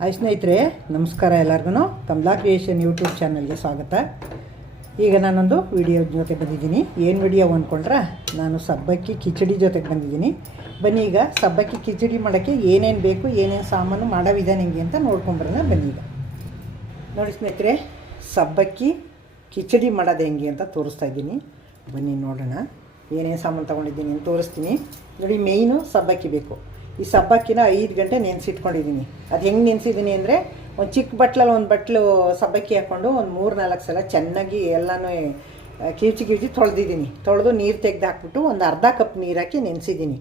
Hi ಸ್ನೇಹಿತರೆ, ನಮಸ್ಕಾರ. ಎಲ್ಲರಿಗೂ ಕಮಲಾ ಕ್ರಿಯೇಷನ್ ಯೂಟ್ಯೂಬ್ ಚಾನಲ್ಗೆ ಸ್ವಾಗತ. ಈಗ ನಾನೊಂದು ವಿಡಿಯೋ ಜೊತೆ ಬಂದಿದ್ದೀನಿ. ಏನು ವಿಡಿಯೋ ಅಂದ್ಕೊಂಡ್ರೆ, ನಾನು ಸಬ್ಬಕ್ಕಿ ಕಿಚಡಿ ಜೊತೆಗೆ ಬಂದಿದ್ದೀನಿ. ಬನ್ನಿ ಈಗ ಸಬ್ಬಕ್ಕಿ ಕಿಚಡಿ ಮಾಡೋಕ್ಕೆ ಏನೇನು ಬೇಕು, ಏನೇನು ಸಾಮಾನು ಮಾಡೋ ವಿಧಾನ ಹೆಂಗೆ ಅಂತ ನೋಡ್ಕೊಂಬರೋಣ. ಬನ್ನಿ ಈಗ ನೋಡಿ ಸ್ನೇಹಿತರೆ, ಸಬ್ಬಕ್ಕಿ ಕಿಚಡಿ ಮಾಡೋದು ಹೆಂಗೆ ಅಂತ ತೋರಿಸ್ತಾ ಇದ್ದೀನಿ. ಬನ್ನಿ ನೋಡೋಣ ಏನೇನು ಸಾಮಾನು ತೊಗೊಂಡಿದ್ದೀನಿ ಅಂತ ತೋರಿಸ್ತೀನಿ. ನೋಡಿ, ಮೇಯ್ನು ಸಬ್ಬಕ್ಕಿ ಬೇಕು. ಈ ಸಬ್ಬಕ್ಕಿನ 5 ಗಂಟೆ ನೆನೆಸಿಟ್ಕೊಂಡಿದ್ದೀನಿ. ಅದು ಹೆಂಗೆ ನೆನೆಸಿದ್ದೀನಿ ಅಂದರೆ, ಒಂದು ಚಿಕ್ಕ ಬಟ್ಲಲ್ಲಿ ಒಂದು ಬಟ್ಲು ಸಬ್ಬಕ್ಕಿ ಹಾಕ್ಕೊಂಡು ಒಂದು 3-4 ಸಲ ಚೆನ್ನಾಗಿ ಎಲ್ಲನೂ ಕಿವುಚಿ ತೊಳೆದಿದ್ದೀನಿ. ತೊಳೆದು ನೀರು ತೆಗೆದು ಹಾಕ್ಬಿಟ್ಟು ಒಂದು ಅರ್ಧ ಕಪ್ ನೀರು ಹಾಕಿ ನೆನೆಸಿದ್ದೀನಿ.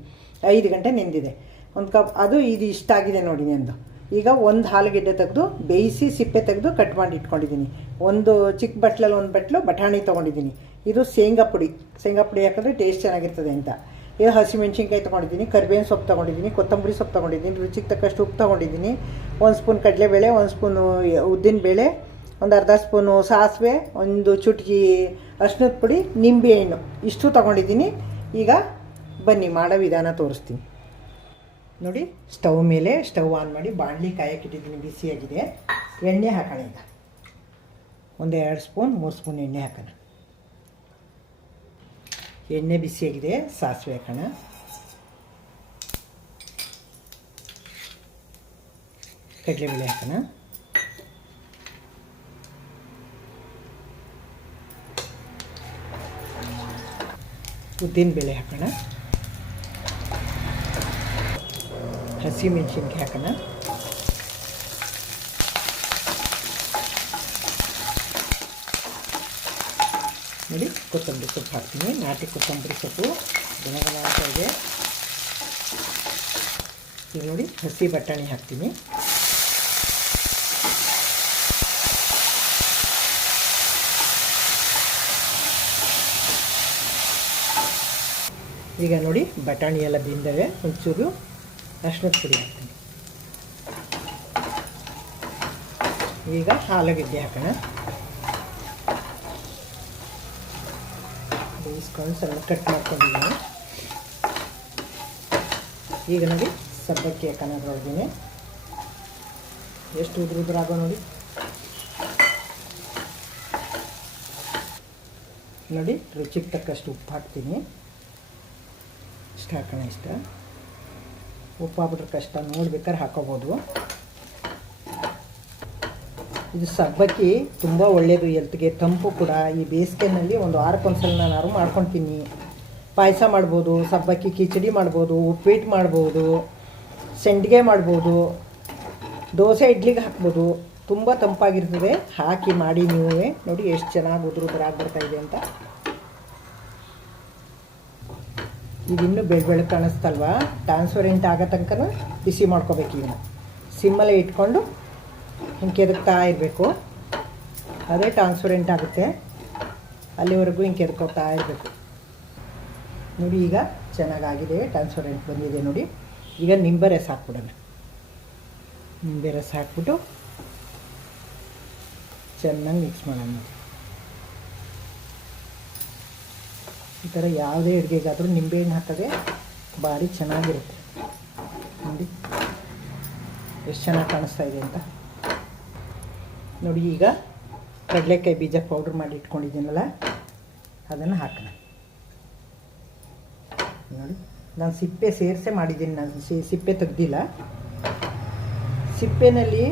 5 ಗಂಟೆ ನೆಂದಿದೆ. ಒಂದು ಕಪ್ ಇದು ಇಷ್ಟ ಆಗಿದೆ ನೋಡಿ ನೆಂದು. ಈಗ ಒಂದು ಆಲೂಗೆಡ್ಡೆ ತೆಗೆದು ಬೇಯಿಸಿ ಸಿಪ್ಪೆ ತೆಗೆದು ಕಟ್ ಮಾಡಿ ಇಟ್ಕೊಂಡಿದ್ದೀನಿ. ಒಂದು ಚಿಕ್ಕ ಬಟ್ಲಲ್ಲಿ ಒಂದು ಬಟ್ಲು ಬಟಾಣಿ ತೊಗೊಂಡಿದ್ದೀನಿ. ಇದು ಶೇಂಗಾ ಪುಡಿ ಹಾಕಿದ್ರೆ ಟೇಸ್ಟ್ ಚೆನ್ನಾಗಿರ್ತದೆ ಅಂತ. ಇದು ಹಸಿಮೆಣ್ಸಿನ್ಕಾಯಿ ತೊಗೊಂಡಿದ್ದೀನಿ, ಕರಿಬೇವಿನ ಸೊಪ್ಪು ತೊಗೊಂಡಿದ್ದೀನಿ, ಕೊತ್ತಂಬರಿ ಸೊಪ್ಪು ತೊಗೊಂಡಿದ್ದೀನಿ, ರುಚಿಗೆ ತಕ್ಕಷ್ಟು ಉಪ್ಪು ತೊಗೊಂಡಿದ್ದೀನಿ, 1 ಸ್ಪೂನ್ ಕಡಲೆಬೇಳೆ, 1 ಸ್ಪೂನು ಉದ್ದಿನಬೇಳೆ, ಒಂದು ಅರ್ಧ ಸ್ಪೂನು ಸಾಸಿವೆ, ಒಂದು ಚುಟುಕಿ ಅರಿಶಿಣದ ಪುಡಿ, ನಿಂಬೆಹಣ್ಣು ಇಷ್ಟು ತೊಗೊಂಡಿದ್ದೀನಿ. ಈಗ ಬನ್ನಿ ಮಾಡೋ ವಿಧಾನ ತೋರಿಸ್ತೀನಿ. ನೋಡಿ, ಸ್ಟವ್ ಆನ್ ಮಾಡಿ ಬಾಣಲಿ ಕಾಯಕ್ಕಿಟ್ಟಿದ್ದೀನಿ. ಬಿಸಿಯಾಗಿದೆ. ಎಣ್ಣೆ ಹಾಕೋಣ. ಈಗ ಒಂದು 2 ಸ್ಪೂನ್ 3 ಸ್ಪೂನ್ ಎಣ್ಣೆ ಹಾಕೋಣ. ಎಣ್ಣೆ ಬಿಸಿಯಾಗಿದೆ. ಸಾಸಿವೆ ಹಾಕೋಣ. ಕಡಲೆಬೇಳೆ ಹಾಕೋಣ. ಉದ್ದಿನಬೇಳೆ ಹಾಕೋಣ. ಹಸಿಮೆಣಸಿನ್ಕಾಯಿ ಹಾಕೋಣ. ನೋಡಿ, ಕೊತ್ತಂಬರಿ ಸೊಪ್ಪು ಹಾಕ್ತೀನಿ. ನಾಟಿ ಕೊತ್ತಂಬರಿ ಸೊಪ್ಪು ಗುಣಗುಣ ಅಂತ ಇದೆ. ಈಗ ನೋಡಿ, ಹಸಿ ಬಟಾಣಿ ಹಾಕ್ತೀನಿ. ಈಗ ನೋಡಿ, ಬಟಾಣಿ ಎಲ್ಲ ಬೆಂದವೆ. ಒಂಚೂರು ಅರಿಶಿಣದ ಪುಡಿ ಹಾಕ್ತೀನಿ. ಈಗ ಆಲೂಗೆಡ್ಡೆ ಹಾಕೋಣ. ಬೇಯಿಸ್ಕೊಂಡು ಸ್ವಲ್ಪ ಕಟ್ ಮಾಡ್ಕೊಂಡಿದ್ದೀನಿ. ಈಗ ನೋಡಿ, ಸಬ್ಬಕ್ಕಿ ಹಾಕೋಣ. ಅದರೊಳಗೇನೆ ಎಷ್ಟು ಉದುರಾಗೋ ನೋಡಿ. ನೋಡಿ, ರುಚಿಗೆ ತಕ್ಕಷ್ಟು ಉಪ್ಪು ಹಾಕ್ತೀನಿ. ಇಷ್ಟು ಹಾಕೋಣ. ಉಪ್ಪು ಹಾಕ್ಬಿಟ್ರೆ ಕಷ್ಟ, ನೋಡ್ಬೇಕಾದ್ರೆ ಹಾಕೋಬೋದು. ಇದು ಸಬ್ಬಕ್ಕಿ ತುಂಬ ಒಳ್ಳೆಯದು ಹೆಲ್ತ್ಗೆ, ತಂಪು ಕೂಡ. ಈ ಬೇಸಿಗೆನಲ್ಲಿ ಒಂದು ವಾರಕ್ಕೊಂದ್ಸಲ ನಾನು ಮಾಡ್ಕೊತೀನಿ. ಪಾಯಸ ಮಾಡ್ಬೋದು, ಸಬ್ಬಕ್ಕಿ ಕಿಚಡಿ ಮಾಡ್ಬೋದು, ಉಪ್ಪಿಟ್ಟು ಮಾಡ್ಬೋದು, ಸಂಡಿಗೆ ಮಾಡ್ಬೋದು, ದೋಸೆ ಇಡ್ಲಿಗೆ ಹಾಕ್ಬೋದು. ತುಂಬ ತಂಪಾಗಿರ್ತದೆ. ಹಾಕಿ ಮಾಡಿ ನೀವೇ ನೋಡಿ ಎಷ್ಟು ಚೆನ್ನಾಗಿ ಉದುರಾಗಿ ಬರ್ತಾಯಿದೆ ಅಂತ. ಇದಿನ್ನೂ ಬೆಳೆ ಕಾಣಿಸ್ತಲ್ವಾ, ಟ್ರಾನ್ಸ್ಪರೆಂಟ್ ಆಗೋ ತನಕ ಬಿಸಿ ಮಾಡ್ಕೋಬೇಕು. ಈಗ ಸಿಮ್ಮಲ್ಲೇ ಇಟ್ಕೊಂಡು ಹಿಂಗೆ ಕೆದಕ್ತಾ ಇರಬೇಕು. ಅದೇ ಟ್ರಾನ್ಸ್ಪರೆಂಟ್ ಆಗುತ್ತೆ. ಅಲ್ಲಿವರೆಗೂ ಹಿಂಗೆ ಕೆದಕೋತಾ ಇರಬೇಕು. ನೋಡಿ, ಈಗ ಚೆನ್ನಾಗಾಗಿದೆ, ಟ್ರಾನ್ಸ್ಪರೆಂಟ್ ಬಂದಿದೆ ನೋಡಿ. ಈಗ ನಿಂಬೆ ರಸ ಹಾಕ್ಬಿಡೋಣ. ನಿಂಬೆ ರಸ ಹಾಕ್ಬಿಟ್ಟು ಚೆನ್ನಾಗಿ ಮಿಕ್ಸ್ ಮಾಡೋಣ. ಈ ಥರ ಯಾವುದೇ ಅಡುಗೆಗಾದರೂ ನಿಂಬೆಹಣ್ಣು ಹಾಕಿದ್ರೆ ಭಾರಿ ಚೆನ್ನಾಗಿರುತ್ತೆ. ನೋಡಿ ಎಷ್ಟು ಚೆನ್ನಾಗಿ ಕಾಣಿಸ್ತಾ ಇದೆ ಅಂತ. ನೋಡಿ, ಈಗ ಕಡಲೆಕಾಯಿ ಬೀಜ ಪೌಡ್ರ್ ಮಾಡಿ ಇಟ್ಕೊಂಡಿದ್ದೀನಲ್ಲ, ಅದನ್ನು ಹಾಕೋಣ. ನೋಡಿ, ನಾನು ಸಿಪ್ಪೆ ಸೇರಿಸೇ ಮಾಡಿದ್ದೀನಿ. ನಾನು ಸಿಪ್ಪೆ ತೆಗ್ದಿಲ್ಲ. ಸಿಪ್ಪೆನಲ್ಲಿ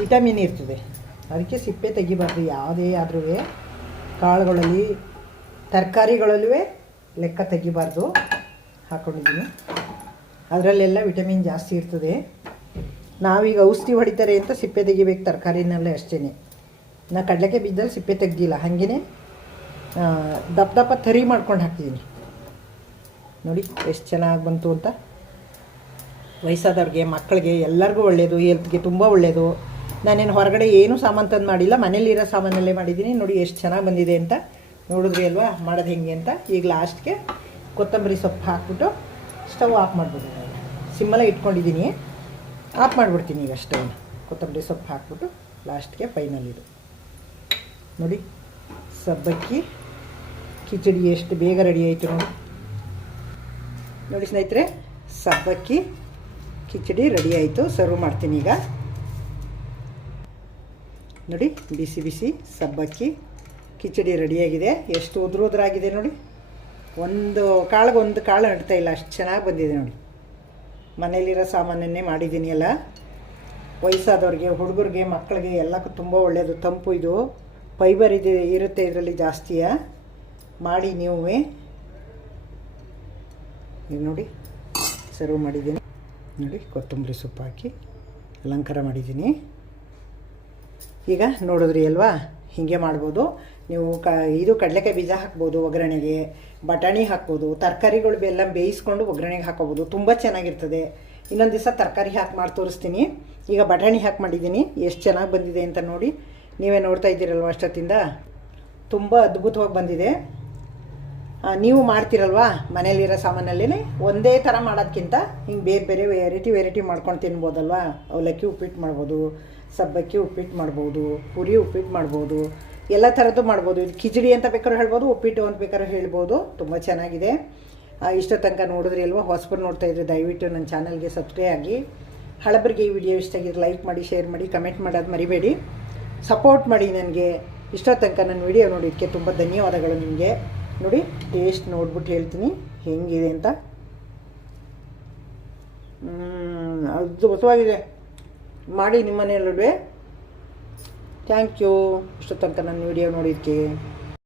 ವಿಟಮಿನ್ ಇರ್ತದೆ, ಅದಕ್ಕೆ ಸಿಪ್ಪೆ ತೆಗಿಬಾರ್ದು. ಯಾವುದೇ ಆದ್ರೂ ಕಾಳುಗಳಲ್ಲಿ, ತರಕಾರಿಗಳಲ್ಲೂ ಲೆಕ್ಕ ತೆಗಿಬಾರ್ದು. ಹಾಕ್ಕೊಂಡಿದ್ದೀನಿ. ಅದರಲ್ಲೆಲ್ಲ ವಿಟಮಿನ್ ಜಾಸ್ತಿ ಇರ್ತದೆ. ನಾವೀಗ ಔಷಧಿ ಹೊಡಿತಾರೆ ಅಂತ ಸಿಪ್ಪೆ ತೆಗಿಬೇಕು ತರಕಾರಿನಲ್ಲೇ, ಅಷ್ಟೇ. ನಾನು ಕಡಲೆಕಾಯಿ ಬೀಜದಲ್ಲಿ ಸಿಪ್ಪೆ ತೆಗ್ದಿಲ್ಲ, ಹಾಗೇ ದಪ್ಪ ತರಿ ಮಾಡ್ಕೊಂಡು ಹಾಕ್ತಿದ್ದೀನಿ. ನೋಡಿ ಎಷ್ಟು ಚೆನ್ನಾಗಿ ಬಂತು ಅಂತ. ವಯಸ್ಸಾದವ್ರಿಗೆ, ಮಕ್ಕಳಿಗೆ, ಎಲ್ಲರಿಗೂ ಒಳ್ಳೆಯದು, ಹೆಲ್ತ್ಗೆ ತುಂಬ ಒಳ್ಳೆಯದು. ನಾನೇನು ಹೊರಗಡೆ ಏನೂ ಸಾಮಾನು ತಂದು ಮಾಡಿಲ್ಲ, ಮನೇಲಿರೋ ಸಾಮಾನಲ್ಲೇ ಮಾಡಿದ್ದೀನಿ. ನೋಡಿ ಎಷ್ಟು ಚೆನ್ನಾಗಿ ಬಂದಿದೆ ಅಂತ. ನೋಡಿದ್ರಿ ಅಲ್ವಾ ಮಾಡೋದು ಹೆಂಗೆ ಅಂತ. ಈಗ ಲಾಸ್ಟ್ಗೆ ಕೊತ್ತಂಬರಿ ಸೊಪ್ಪು ಹಾಕ್ಬಿಟ್ಟು ಸ್ಟವ್ ಆಫ್ ಮಾಡ್ಬೋದು. ಸಿಮ್ಮಲ್ಲೇ ಇಟ್ಕೊಂಡಿದ್ದೀನಿ, ಆಫ್ ಮಾಡಿಬಿಡ್ತೀನಿ ಈಗ ಸ್ಟವ್ನ. ಕೊತ್ತಂಬರಿ ಸೊಪ್ಪು ಹಾಕ್ಬಿಟ್ಟು ಲಾಸ್ಟ್ಗೆ ಫೈನಲ್ ಇದು ನೋಡಿ, ಸಬ್ಬಕ್ಕಿ ಕಿಚಡಿ ಎಷ್ಟು ಬೇಗ ರೆಡಿ ಆಯಿತು ನೋಡಿ. ನೋಡಿ ಸ್ನೇಹಿತರೆ, ಸಬ್ಬಕ್ಕಿ ಕಿಚಡಿ ರೆಡಿ ಆಯಿತು. ಸರ್ವ್ ಮಾಡ್ತೀನಿ ಈಗ. ನೋಡಿ ಬಿಸಿ ಬಿಸಿ ಸಬ್ಬಕ್ಕಿ ಕಿಚಡಿ ರೆಡಿಯಾಗಿದೆ. ಎಷ್ಟು ಉದುರಾಗಿದೆ ನೋಡಿ. ಒಂದು ಕಾಳು ನಡ್ತಾ ಇಲ್ಲ, ಅಷ್ಟು ಚೆನ್ನಾಗಿ ಬಂದಿದೆ ನೋಡಿ. ಮನೇಲಿರೋ ಸಾಮಾನನ್ನೇ ಮಾಡಿದ್ದೀನಿ ಎಲ್ಲ. ವಯಸ್ಸಾದವ್ರಿಗೆ, ಹುಡುಗರಿಗೆ, ಮಕ್ಕಳಿಗೆ ಎಲ್ಲಕ್ಕೂ ತುಂಬ ಒಳ್ಳೆಯದು. ತಂಪು, ಇದು ಫೈಬರ್ ಇರುತ್ತೆ ಇದರಲ್ಲಿ ಜಾಸ್ತಿಯ. ಮಾಡಿ ನೀವು ನೋಡಿ ಸರ್ವ್ ಮಾಡಿದ್ದೀನಿ. ನೋಡಿ ಕೊತ್ತಂಬರಿ ಸೊಪ್ಪು ಹಾಕಿ ಅಲಂಕಾರ ಮಾಡಿದ್ದೀನಿ. ಈಗ ನೋಡಿದ್ರಿ ಅಲ್ವಾ, ಹೀಗೆ ಮಾಡ್ಬೋದು ನೀವು. ಇದು ಕಡಲೆಕಾಯಿ ಬೀಜ ಹಾಕ್ಬೋದು ಒಗ್ಗರಣೆಗೆ, ಬಟಾಣಿ ಹಾಕ್ಬೋದು, ತರಕಾರಿಗಳು ಎಲ್ಲ ಬೇಯಿಸ್ಕೊಂಡು ಒಗ್ಗರಣೆಗೆ ಹಾಕೋಬೋದು, ತುಂಬ ಚೆನ್ನಾಗಿರ್ತದೆ. ಇನ್ನೊಂದು ದಿವಸ ತರಕಾರಿ ಹಾಕಿ ಮಾಡಿ ತೋರಿಸ್ತೀನಿ. ಈಗ ಬಟಾಣಿ ಹಾಕಿ ಮಾಡಿದ್ದೀನಿ, ಎಷ್ಟು ಚೆನ್ನಾಗಿ ಬಂದಿದೆ ಅಂತ ನೋಡಿ. ನೀವೇ ನೋಡ್ತಾ ಇದ್ದೀರಲ್ವ, ಅಷ್ಟೊತ್ತಿಂದ ತುಂಬ ಅದ್ಭುತವಾಗಿ ಬಂದಿದೆ. ನೀವು ಮಾಡ್ತೀರಲ್ವಾ ಮನೇಲಿರೋ ಸಾಮಾನಲ್ಲೇ, ಒಂದೇ ಥರ ಮಾಡೋದಕ್ಕಿಂತ ಹಿಂಗೆ ಬೇರೆ ಬೇರೆ ವೆರೈಟಿ ಮಾಡ್ಕೊಂಡು ತಿನ್ಬೋದಲ್ವಾ. ಅವಲಕ್ಕಿ ಉಪ್ಪಿಟ್ಟು ಮಾಡ್ಬೋದು, ಸಬ್ಬಕ್ಕಿ ಉಪ್ಪಿಟ್ಟು ಮಾಡ್ಬೋದು, ಪುರಿ ಉಪ್ಪಿಟ್ಟು ಮಾಡ್ಬೋದು, ಎಲ್ಲ ಥರದ್ದು ಮಾಡ್ಬೋದು. ಇದು ಕಿಚಡಿ ಅಂತ ಬೇಕಾದ್ರೂ ಹೇಳ್ಬೋದು, ಉಪ್ಪಿಟ್ಟು ಅಂತ ಬೇಕಾದ್ರೂ ಹೇಳ್ಬೋದು. ತುಂಬ ಚೆನ್ನಾಗಿದೆ. ಇಷ್ಟೋ ತನಕ ನೋಡಿದ್ರಿ ಅಲ್ವಾ. ಹೊಸಬರು ನೋಡ್ತಾ ಇದ್ರೆ ದಯವಿಟ್ಟು ನನ್ನ ಚಾನಲ್ಗೆ ಸಬ್ಸ್ಕ್ರೈಬ್ ಆಗಿ. ಹಳಬರಿಗೆ ಈ ವಿಡಿಯೋ ಇಷ್ಟ ಆಗಿದ್ರೆ ಲೈಕ್ ಮಾಡಿ, ಶೇರ್ ಮಾಡಿ, ಕಮೆಂಟ್ ಮಾಡೋದು ಮರಿಬೇಡಿ. ಸಪೋರ್ಟ್ ಮಾಡಿ ನನಗೆ. ಇಷ್ಟೋ ತನಕ ನನ್ನ ವಿಡಿಯೋ ನೋಡೋದಕ್ಕೆ ತುಂಬ ಧನ್ಯವಾದಗಳು ನಿಮಗೆ. ನೋಡಿ ಟೇಸ್ಟ್ ನೋಡ್ಬಿಟ್ಟು ಹೇಳ್ತೀನಿ ಹೆಂಗಿದೆ ಅಂತ. ಅದ್ಭುತವಾಗಿದೆ. ಮಾಡಿ ನಿಮ್ಮ ಮನೆಯಲ್ಲೇ. ಥ್ಯಾಂಕ್ ಯು ಇಷ್ಟೋ ತನಕ ನನ್ನ ವಿಡಿಯೋ ನೋಡಿದ್ದಕ್ಕೆ.